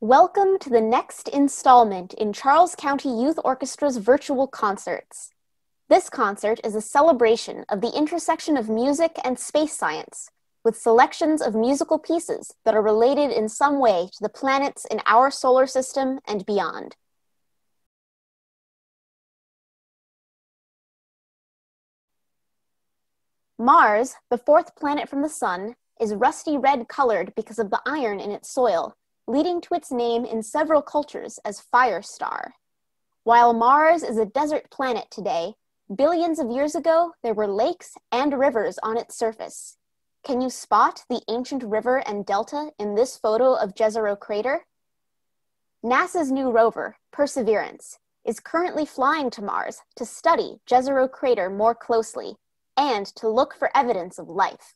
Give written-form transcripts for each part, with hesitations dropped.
Welcome to the next installment in Charles County Youth Orchestra's virtual concerts. This concert is a celebration of the intersection of music and space science, with selections of musical pieces that are related in some way to the planets in our solar system and beyond. Mars, the fourth planet from the Sun, is rusty red colored because of the iron in its soil, leading to its name in several cultures as Fire Star. While Mars is a desert planet today, billions of years ago, there were lakes and rivers on its surface. Can you spot the ancient river and delta in this photo of Jezero Crater? NASA's new rover, Perseverance, is currently flying to Mars to study Jezero Crater more closely and to look for evidence of life.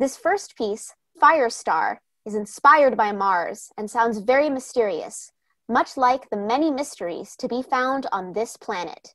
This first piece, Fire Star, is inspired by Mars and sounds very mysterious, much like the many mysteries to be found on this planet.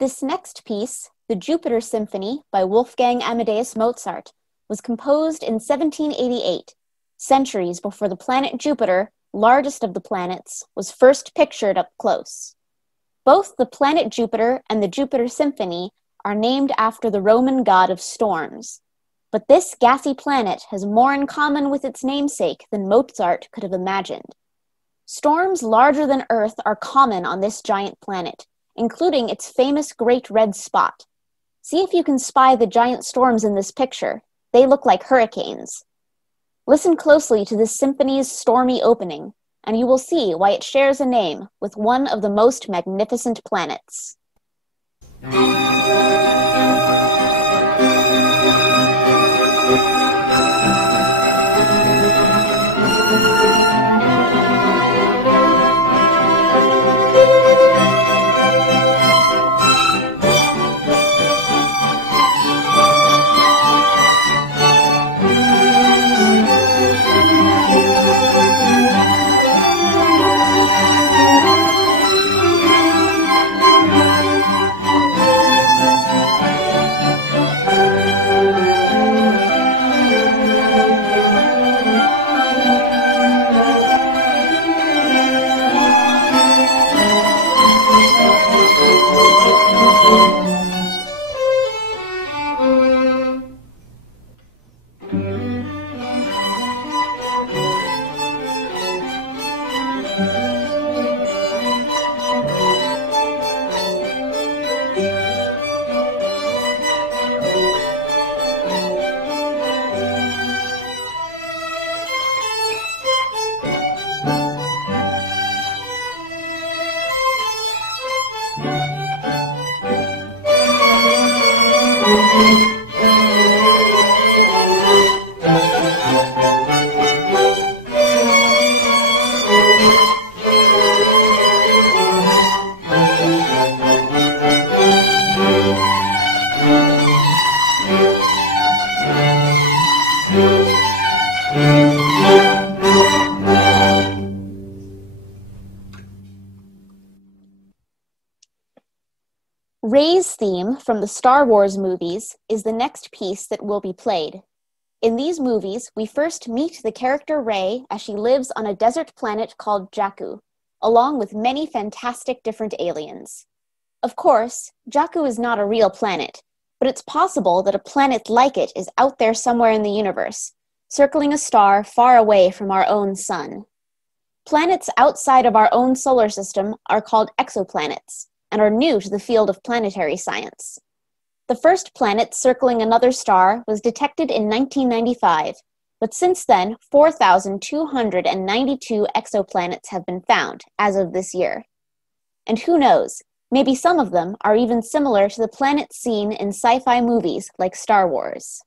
This next piece, the Jupiter Symphony by Wolfgang Amadeus Mozart, was composed in 1788, centuries before the planet Jupiter, largest of the planets, was first pictured up close. Both the planet Jupiter and the Jupiter Symphony are named after the Roman god of storms. But this gassy planet has more in common with its namesake than Mozart could have imagined. Storms larger than Earth are common on this giant planet, including its famous Great Red Spot. See if you can spy the giant storms in this picture. They look like hurricanes. Listen closely to this symphony's stormy opening, and you will see why it shares a name with one of the most magnificent planets. Rey's theme from the Star Wars movies is the next piece that will be played. In these movies, we first meet the character Rey as she lives on a desert planet called Jakku, along with many fantastic different aliens. Of course, Jakku is not a real planet, but it's possible that a planet like it is out there somewhere in the universe, circling a star far away from our own sun. Planets outside of our own solar system are called exoplanets, and are new to the field of planetary science. The first planet circling another star was detected in 1995, but since then, 4,292 exoplanets have been found as of this year. And who knows, maybe some of them are even similar to the planets seen in sci-fi movies like Star Wars.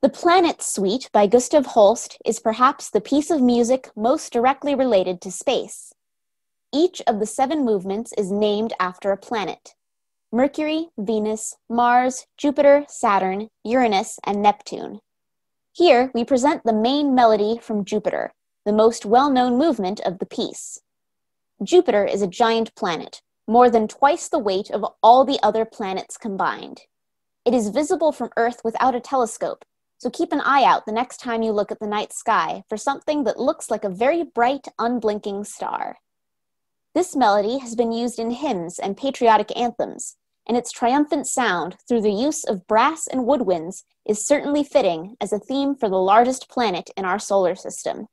The Planet Suite by Gustav Holst is perhaps the piece of music most directly related to space. Each of the 7 movements is named after a planet: Mercury, Venus, Mars, Jupiter, Saturn, Uranus, and Neptune. Here we present the main melody from Jupiter, the most well-known movement of the piece. Jupiter is a giant planet, more than twice the weight of all the other planets combined. It is visible from Earth without a telescope, so keep an eye out the next time you look at the night sky for something that looks like a very bright, unblinking star. This melody has been used in hymns and patriotic anthems, and its triumphant sound through the use of brass and woodwinds is certainly fitting as a theme for the largest planet in our solar system.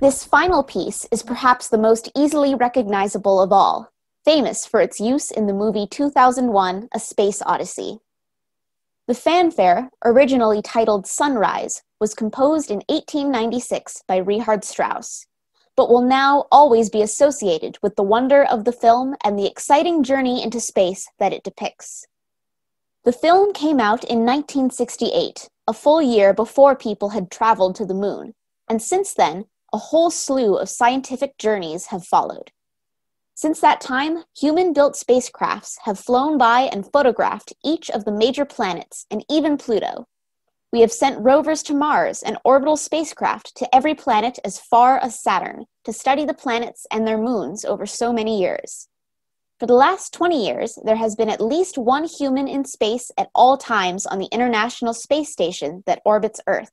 This final piece is perhaps the most easily recognizable of all, famous for its use in the movie 2001: A Space Odyssey. The fanfare, originally titled Sunrise, was composed in 1896 by Richard Strauss. but will now always be associated with the wonder of the film and the exciting journey into space that it depicts. The film came out in 1968, a full year before people had traveled to the moon, and since then, a whole slew of scientific journeys have followed. Since that time, human-built spacecrafts have flown by and photographed each of the major planets and even Pluto. We have sent rovers to Mars and orbital spacecraft to every planet as far as Saturn to study the planets and their moons over so many years. For the last 20 years, there has been at least one human in space at all times on the International Space Station that orbits Earth.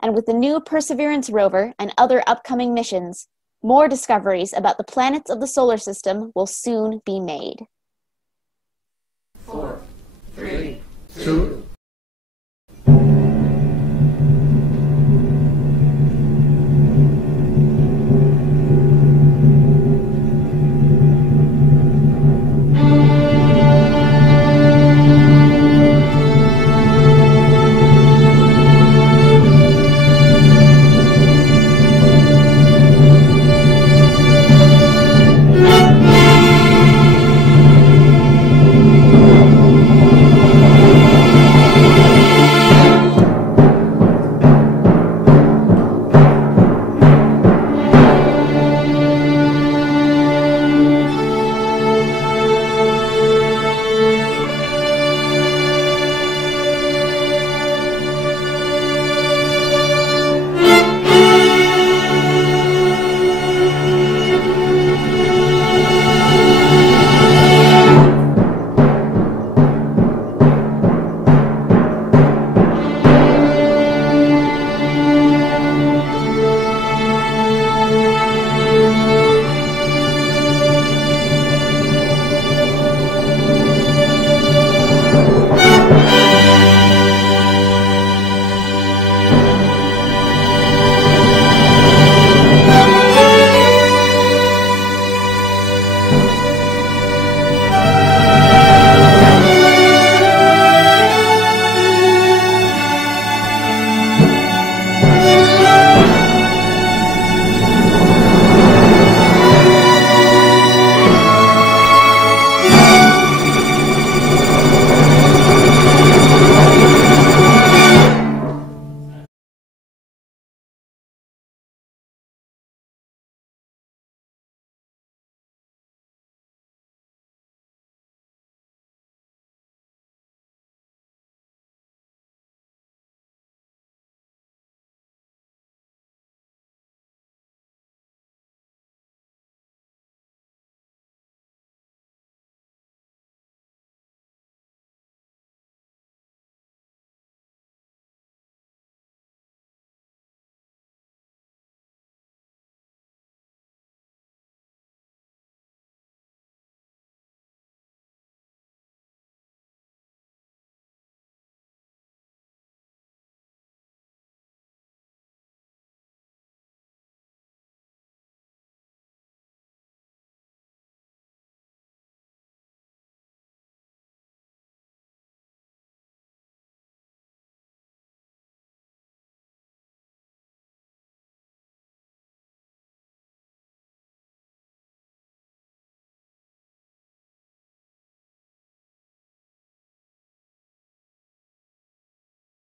And with the new Perseverance rover and other upcoming missions, more discoveries about the planets of the solar system will soon be made. 4, 3, 2,